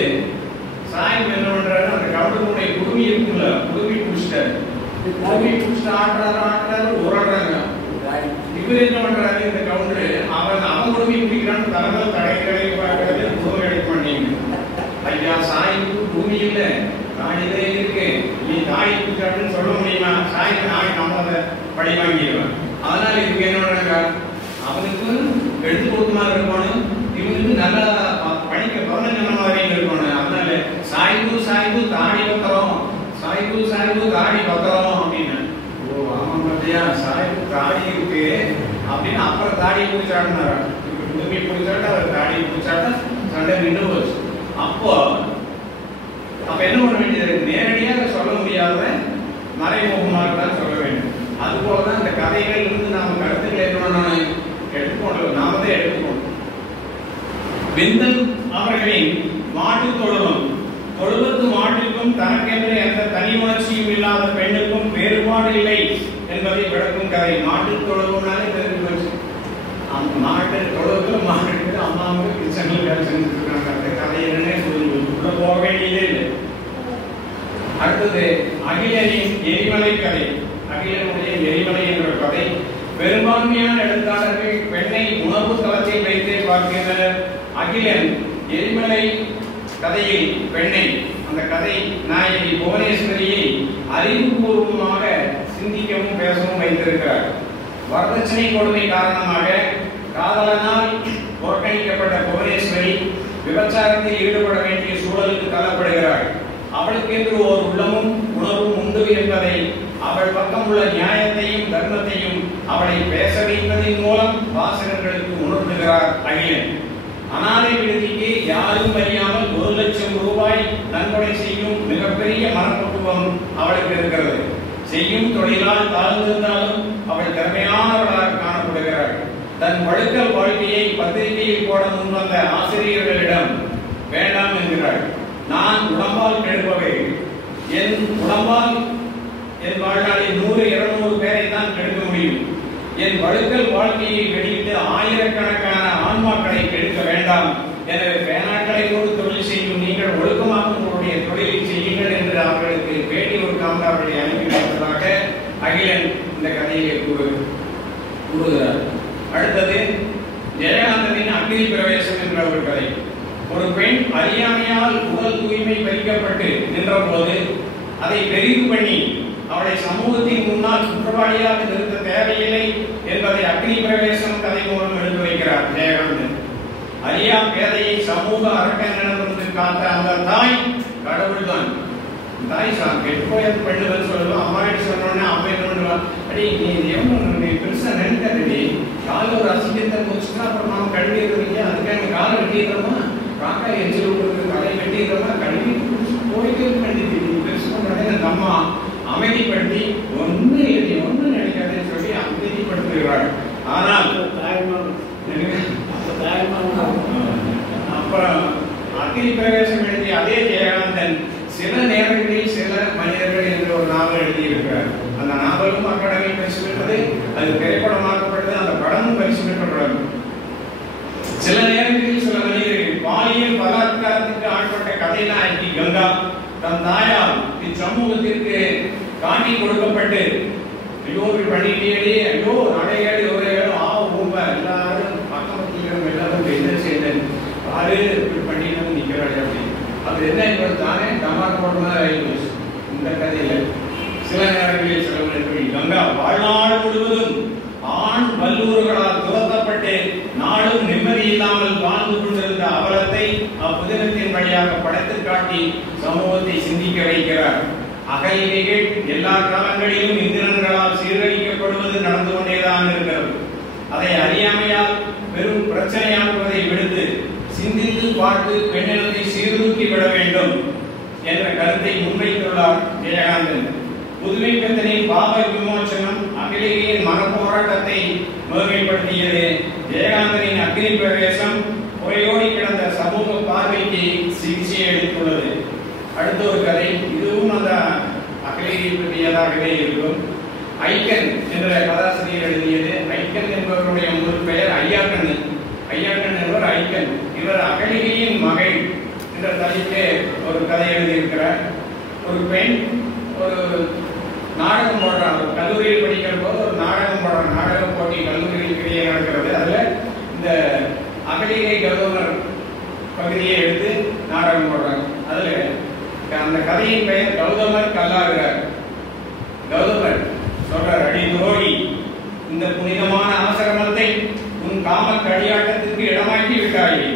சாய்வு என்ன பண்றாரு, அந்த கவுண்டருடைய குடுமி இருக்குல்ல, குடுமி பிடிச்சிட்டாரு. குடுமி பிடிச்சிட்டு ஆட்டுறாரு உரடுறாங்க. இவர் என்ன பண்றாரு, இந்த கவுண்டரு அவன் அவன் குடுமி குடிக்கிறான்னு தலைமையில் தடைகளை பார்க்கறது குடும்பம் எடுக்க மாட்டீங்க. ஐயா சாய்க்கு பூமி இல்லை, நாடிலே இருக்கு, நீ தாய் குடிச்சாட்டுன்னு சொல்ல முடியுமா? சாய்க்கு நாய் நம்மளை பழி வாங்கிடுவேன். அதனால இதுக்கு என்ன அவனுக்கு எடுத்து கொடுக்குமா இருக்கணும், இவனுக்கு நல்லா படிக்க பவனம் சொன்ன மாதிரி இருக்கணும். அதனால சாய்வு சாய்வு தாடி பத்திரம், சாய்வு சாய்வு தாடி பத்திரம் அப்படின்னு. ஓ ஆமா பார்த்தியா, சாய்வு தாடி இருக்கு அப்படின்னு அப்புறம் தாடி பிடிச்சாடுனாரு. பூமி பிடிச்சாட்டா அவர் தாடி பிடிச்சாட்டா சண்டை நின்று போச்சு. அப்போ என்ன பண்ண வேண்டியது? நேரடியாக சொல்ல முடியாத மறைமுகமாக தான் சொல்ல வேண்டும். அதுபோலதான் இந்த கதைகள் இருந்து நாம கருத்துக்களை எடுத்துக்கொண்டு நாம தான் எடுத்துக்கணும். விந்தன் அவர்களின் மாட்டு தொழுவம், தொழுவத்து மாட்டுக்கும் தனக்கென்று எந்த தனி உணர்ச்சியும் இல்லாத பெண்ணுக்கும் வேறுபாடு இல்லை என்பதை விளக்கும் கதை. மாட்டு தொழுவம்னாலே தெரிஞ்சு போச்சு. அந்த மாட்டு தொழுவத்துல மாட்டுக்கு அம்மாவுக்கு கிச்சன்ல வேலை செஞ்சுட்டு இருக்காங்க. அந்த கதை என்னன்னே உள்ள போக வேண்டியதே இல்லை. அடுத்தது அகிலனின் எரிமலை கதை. அகிலனுடைய எரிமலை என்ற கதை. பெரும்பான்மையான எழுத்தாளர்கள் பெண்ணை உணவு தளத்தில் வைத்தே பார்க்கின்றனர். அகிலன் எரிமலை கதையில் பெண்ணை, அந்த கதை நாயகி புவனேஸ்வரியை அறிவுபூர்வமாக சிந்திக்கவும் பேசவும் வைத்திருக்கிறார். வரதட்சணை கொடுமை காரணமாக காதலனால் புறக்கணிக்கப்பட்ட புவனேஸ்வரி விபச்சாரத்தில் ஈடுபட வேண்டிய சூழலுக்கு தள்ளப்படுகிறார். அவளுக்கு என்று ஒரு உள்ளமும் உணர்வும் உண்டு என்பதை, அவள் பக்கம் உள்ள நியாயத்தையும் தர்மத்தையும் அவளை பேச வைப்பதன் மூலம் வாசகர்களுக்கு உணர்த்துகிறார் அகிலன். அனாதை விடுதிக்கு யாரும் அறியாமல் 1,00,000 ரூபாய் நன்கொடை செய்யும் மிகப்பெரிய மனப்பக்குவம் அவளுக்கு இருக்கிறது. செய்யும் தொழிலால் தாழ்ந்திருந்தாலும் அவள் திறமையானவளாக காணப்படுகிறாள். தன் வழுக்கல் வாழ்க்கையை பத்திரிகையில் போட முன்வந்த ஆசிரியர்களிடம் வேண்டாம் என்கிறாள். நான் உடம்பால் கெடுப்பவை, என் உடம்பால் என் வாழ்நாளில் 100-200 பேரை தான் கெடுக்க முடியும். என் வழுக்கல் வாழ்க்கையை வெளியிட்டு ஆயிரக்கணக்கான ஆன்மாக்களை கெடுக்க வேண்டாம். எனவே பேனாக்களை கொண்டு தொழில் செய்யும் நீங்கள் ஒழுக்கமாக உங்களுடைய தொழிலை செய்யுங்கள் என்று அவர்களுக்கு பேட்டி கொடுக்காமல் அவர்களை அனுப்பி வைப்பதாக அகிலன் இந்த கதையை கூறுகிறார். அடுத்தது ஜெயகாந்தனின் அக்னி பிரவேசம் என்ற ஒரு கதை. ஒரு பெண் அறியாமையால் உடல் தூய்மை பறிக்கப்பட்டு நின்ற போது அதை பெரிது பண்ணி அவளை சமூகத்தின் முன்னால் குற்றவாளியாக நிறுத்த தேவையில்லை என்பதை அக்னி பிரவேசம் கதை மூலம் எடுத்து வைக்கிறார் ஜெயகாந்தன். அறியா பேதையை சமூக அரக்கனிடமிருந்து காத்த அந்த தாய் கடவுள் தான். தாய் கெட்டு போய் பெண்ணுகள் சொல்லுவோம். அம்மா கிட்ட சொன்னோடனே அம்மா என்ன பண்ணுவான், அடி நீ பெருசா நினைக்காதடி, கால ஒரு அசிங்கத்தை முடிச்சுட்டா அப்புறம் நாம கழுவி இருக்கிறீங்க, அதுக்காக காலை வெட்டிடுறோமா, காக்கா எச்சில் விடுறது காலை வெட்டிடுறோமா, கழுவி போயிட்டு பெருசு பண்ணுறதே அந்த அம்மா அமைதிப்படுத்தி ஒண்ணு நினைக்காதுன்னு சொல்லி அமைதிப்படுத்துகிறாள். ஆனால் அப்புறம் அக்னி பிரவேசம் எழுதிய அதே ஜெயகாந்தன் சில நேரங்களில் சில மனிதர்கள் என்று ஒரு நாவல் எழுதியிருக்கிறார். அந்த நாவலும் அகாடமி பரிசு பெற்றது, அது திரைப்படமாக்கப்பட்டது, அந்த படமும் பரிசு பெற்றப்படும். சில நேரங்களில் சில மனிதர்கள் பாலியல் பலாத்காரத்துக்கு ஆட்பட்ட கதை நாயகி கங்கா தன் தாயால் இச்சமூகத்திற்கு காட்டி கொடுக்கப்பட்டு ஐயோ பண்ணிட்டே ஐயோ நடையாடி ஒரேடும் ஊம்ப எல்லாரும் பக்கமத்திலும் எல்லாரும் என்ன செய்தேன் யாரு பண்ணிட்டு நிக்கிறாள் அப்படின்னு. அது என்ன என்பது தானே டமார் போட்டதான் ஆயிடுச்சு இந்த கதையில. சில நேரங்களில் சில மனிதர்கள் கங்கா வாழ்நாள் முழுவதும் ஆண் வல்லூர்களால் துரத்தப்பட்டு நாளும் நிம்மதி இல்லாமல் வாழ்ந்து கொண்டிருந்த அவலத்தை அப்புதினத்தின் வழியாக படைத்து காட்டி சமூகத்தை சிந்திக்க வைக்கிறார். அகலிகைகள் எல்லா காலங்களிலும் இந்திரன்களால் சீரழிக்கப்படுவது நடந்து கொண்டேதான் இருக்கிறது. அதை அறியாமையால் பெரும் பிரச்சனையாக்குவதை விடுத்து சிந்தித்து பார்த்து பெண்ணினத்தை சீர்தூக்கி விட வேண்டும் என்ற கருத்தை முன்வைத்துள்ளார் ஜெயகாந்தன். புதுமை பெத்தனின் பாவ விமோசனம் அகிலிகையின் மனப்போராட்டத்தை முழுமைப்படுத்தியது. ஜெயகாந்தனின் அக்னி பிரவேசம் குறையோடி கிடந்த சமூக பார்வைக்கு சிகிச்சை அளித்துள்ளது. அடுத்த ஒரு கதை, இதுவும் அந்த அகிலிகை பற்றியதாகவே இருக்கும். ஐக்கன் என்ற கதாசிரியர் எழுதியது. ஐக்கன் என்பவருடைய முதல் பெயர் ஐயாக்கண்ணு. ஐயாக்கண் என்பவர் ஐக்கன். இவர் அகிலிகையின் மகள் என்ற தலைப்பிலே ஒரு கதை எழுதியிருக்கிறார். ஒரு பெண் ஒரு நாடகம் போடுறாங்க. கல்லூரியில் படிக்கிற போது ஒரு நாடகம் போடுறாங்க. நாடக போட்டி கல்லூரிகளுக்கிடையே நடக்கிறது. அதுல இந்த கௌதமர் பகுதியை எடுத்து நாடகம் போடுறாங்க. அதுல அந்த கதையின் பெயர் கௌதமர் கல்லாகிறார். கௌதமர் சொல்றார், அடி துரோகி, இந்த புனிதமான ஆசிரமத்தை உன் காம களியாட்டத்திற்கு இடமாக்கி விட்டாயே.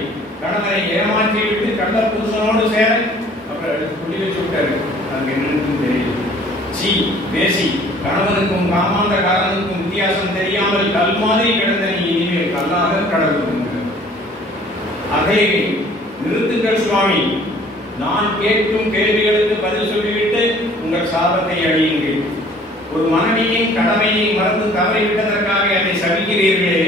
கணவனை ஏமாற்றி விட்டு கள்ள புருஷனோடு சேர. அப்புறம் எடுத்து புள்ளி வச்சு விட்டாரு. அதுக்கு என்னன்னு தெரியும். சி பேசி கணவனுக்கும் காமாந்தகாரனுக்கும் வித்தியாசம் தெரியாமல் கல் மாதிரி கிடந்த நீ இனிமேல் கல்லாக கடவுள். அதை நிறுத்துங்கள் சுவாமி, நான் கேட்கும் கேள்விகளுக்கு பதில் சொல்லிவிட்டு உங்கள் சாபத்தை அழியுங்கள். ஒரு மனைவியின் கடமையை மறந்து தவறிவிட்டதற்காக என்னை சபிக்கிறீர்களே,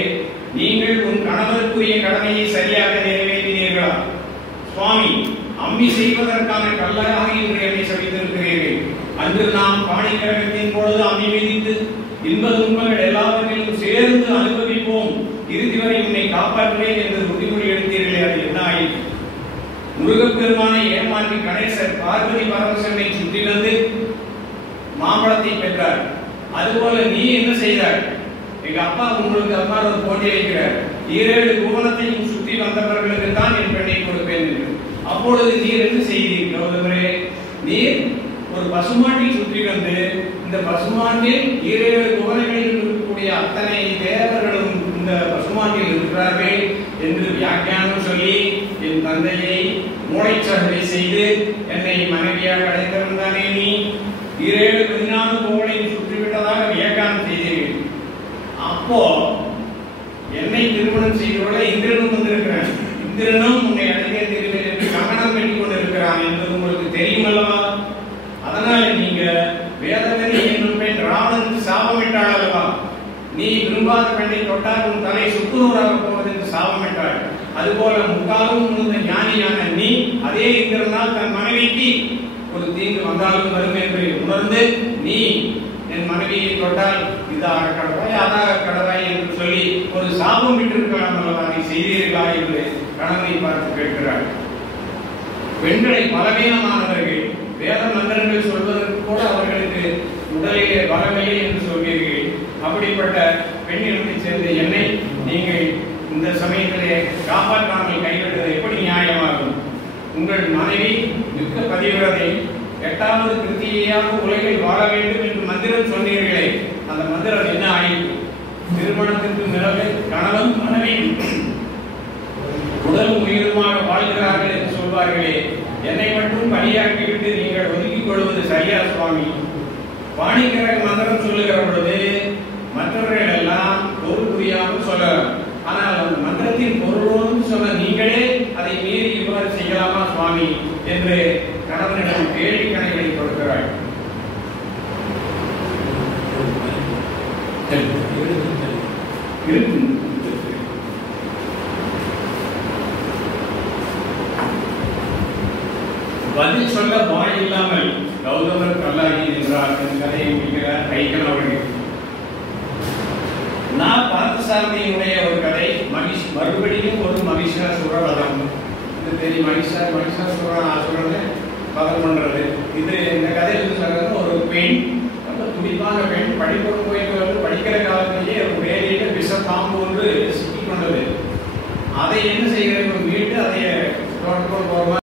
நீங்கள் உன் கணவருக்குரிய கடமையை சரியாக நிறைவேற்றினீர்களா? சுவாமி, அம்மி செய்வதற்கான கல்லாக இன்று என்னை சபித்திருக்கிறீர்கள். அன்று நாம் பாணிக்கிரகத்தின் பொழுது அம்மி மிதித்து இன்ப துன்பங்கள் எல்லாவற்றையும் சேர்ந்து அனுபவிப்போம், இறுதி வரை உன்னை காப்பாற்றுவேன் என்று உறுதிமொழி எடுத்தீர்களே, அது என்ன ஆயிற்று? முருகப்பெருமானை ஏமாற்றி கணேசர் பார்வதி பரமசிவனை சுற்றி வந்து மாம்பழத்தை பெற்றார். அதுபோல நீ என்ன செய்தாய்? எங்க அப்பா உங்களுக்கு அப்பா ஒரு போட்டி வைக்கிறார். 7 புவனத்தையும் சுற்றி வந்தவர்களுக்கு தான் என் பெண்ணை கொடுப்பேன் என்று. அப்பொழுது நீர் என்ன செய்தீர் கௌதமரே? நீர் ஒரு பசுமாட்டை சுற்றி வந்து இந்த பசுமாட்டில் 7 புவனங்களில் இருக்கக்கூடிய அத்தனை தேவர்களும் இந்த பசுமாட்டில் இருக்கிறார்கள் என்று வியாக்கியானம் சொல்லி என் தந்தையை மூளைச்சகவை செய்து என்னை மனைவியாக அடைந்திருந்தானே நீ 14 புவனையும் சுற்றிவிட்டதாக வியாக்கியானம் செய்தீர்கள். அப்போ என்னை திருமணம் செய்துள்ள இந்திரனும் வந்திருக்கிறான். இந்திரனும் உன்னை அடைந்தே தீருவேன் என்று கங்கணம் கட்டிக் கொண்டிருக்கிறான் என்பது உங்களுக்கு தெரியும் அல்லவா? அதனால நீங்க வேதவதி என்னும் பெண் ராவணனுக்கு சாபமிட்டாள் அல்லவா? நீ விரும்பாத பெண்ணை தொட்டால் உன் தலை சுக்குநூறாக போவது என்று சாபமிட்டாள். அதுபோல முக்காலும் முழுந்த ஞானியான நீ அதே இந்திரனால் தன் மனைவிக்கு ஒரு தீங்கு வந்தாலும் வரும் என்று உணர்ந்து நீ என் மனைவியை தொட்டால் இதாக கடவாய் அதாக கடவாய் என்று சொல்லி ஒரு சாபம் விட்டிருக்கலாம் அல்லவா? நீ செய்தீர்களா என்று கணவனை பார்த்து கேட்கிறார். பெண்களை பலவீனமானவர்கள், வேத மந்திரங்கள் சொல்வதற்கு கூட அவர்களுக்கு உடலிலே பலமில்லை என்று சொல்வீர்கள். அப்படிப்பட்ட பெண்ணினத்தை சேர்ந்த என்னை நீங்கள் இந்த சமயத்திலே காப்பாற்றாமல் கைவிட்டது எப்படி நியாயமாகும்? உங்கள் மனைவி மிக்க பதிவிரதை, 8வது கிருத்தியாக உலகில் வாழ வேண்டும் என்று மந்திரம் சொன்னீர்களே, அந்த மந்திரம் என்ன ஆயிற்று? திருமணத்திற்கு பிறகு கணவன் மனைவி உடலும் உயிருமாக வாழ்கிறார்கள் என்று சொல்வார்களே, என்னை மட்டும் பணியாக்கிவிட்டு நீங்கள் ஒதுக்கிக் கொள்வது சரியா சுவாமி? பாணிக்கிரக மந்திரம் சொல்லுகிற பொழுது மற்றவர்கள் எல்லாம் பொருள் புரியாமல் சொல்லலாம். ஆனால் அந்த மந்திரத்தின் பொருளோடு சொன்ன நீங்களே அதை மீறி இவ்வாறு செய்யலாமா சுவாமி என்று கணவனிடம் கேள்வி கணைகளை கொடுக்கிறாள். பதில் சொல்ல வாய் இல்லாமல் கௌதமர் கல்லாகி நின்றார் என் கதையை முடிக்கிறார் ஐக்கன் அவர்கள். நான் பார்த்தசாரதியினுடைய ஒரு கதை, மறுபடியும் ஒரு மகிஷாசுர வதம். இது தெரியும், மகிஷாசுர அசுரன் வதம் பண்றது. இது இந்த கதையில் சொல்றது ஒரு பெண், ரொம்ப துடிப்பான பெண், படிப்புக்கு போயிட்டு வந்து படிக்கிற காலத்திலேயே ஒரு வேலையில விஷ பாம்பு ஒன்று சிக்கி கொண்டது. அதை என்ன செய்கிறது, மீட்டு அதை